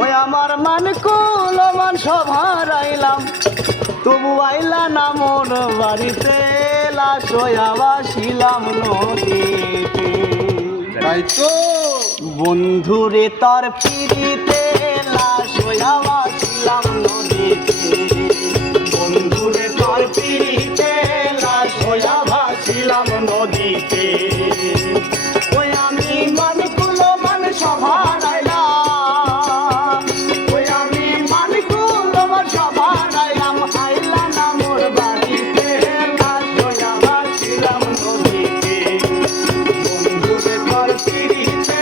ওই আমার মানকুল মান সব হারাইলাম, তবু আইলা না মোর বাড়িতে, লাশ হইয়া ভাসিলাম নদীতে। তাই তো বন্ধুরে তোর পিড়িতে লাশ হইয়া ভাসিলাম নদীতে, বন্ধুরে তোর পিড়িতে লাশ হইয়া ভাসিলাম নদীতে। ওই আমি মানকুল মান সব হারাইলাম, ওই আমি মানকুল মান সব হারাইলাম, আইলা না মোর বাড়িতে, লাশ হইয়া ভাসিলাম নদীতে। বন্ধুরে তোর পিড়িতে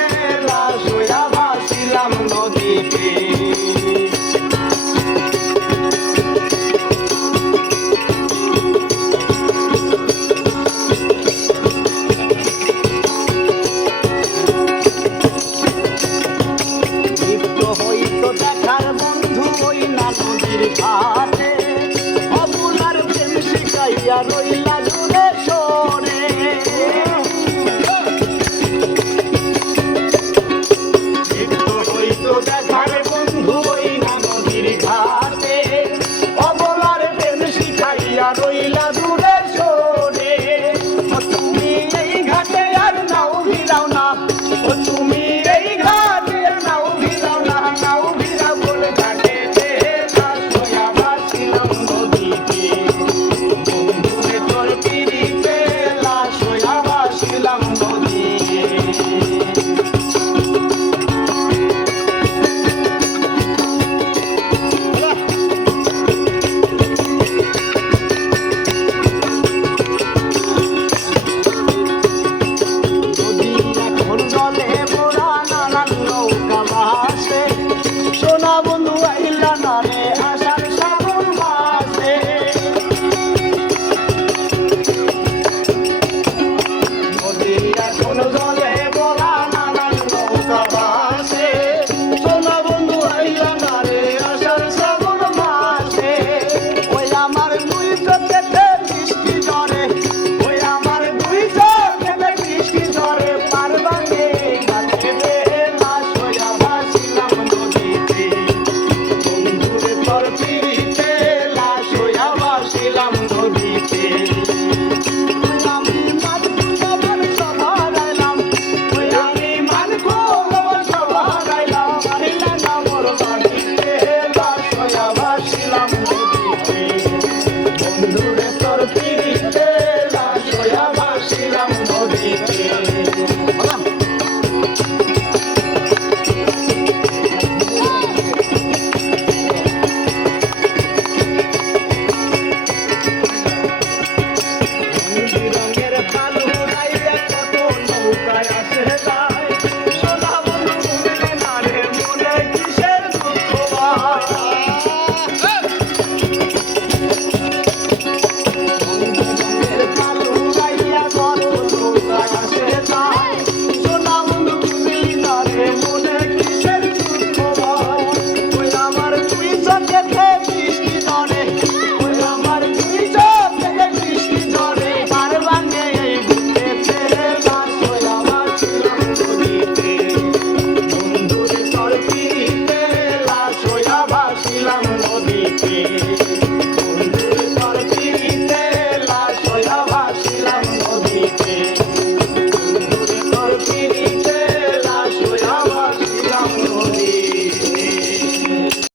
লাশ হইয়া ভাসিলাম নদীতে। দেখার বন্ধু ওই না নদীর ঘাটে, অবুলার প্রেম শিখাইয়া রইলা দূরে সরে। দেখার বন্ধু ওই না নদীর ঘাটে, অবলার প্রেম শিখাইয়া রইলা দূরে সরে। তুমি এই ঘাটে আর নাও ভিড়াও না, ও তুমি এই ঘাটে আর নাও ভিড়াও না, নাও ভিড়া বলে ঘাটেতে লাশ হইয়া ভাসিলাম নদীতে। বন্ধুরে তোর পিড়িতে লাশ হইয়া ভাসিলাম নদীতে। জলে মোরা নানান নৌকা ভাসে, শোনাবো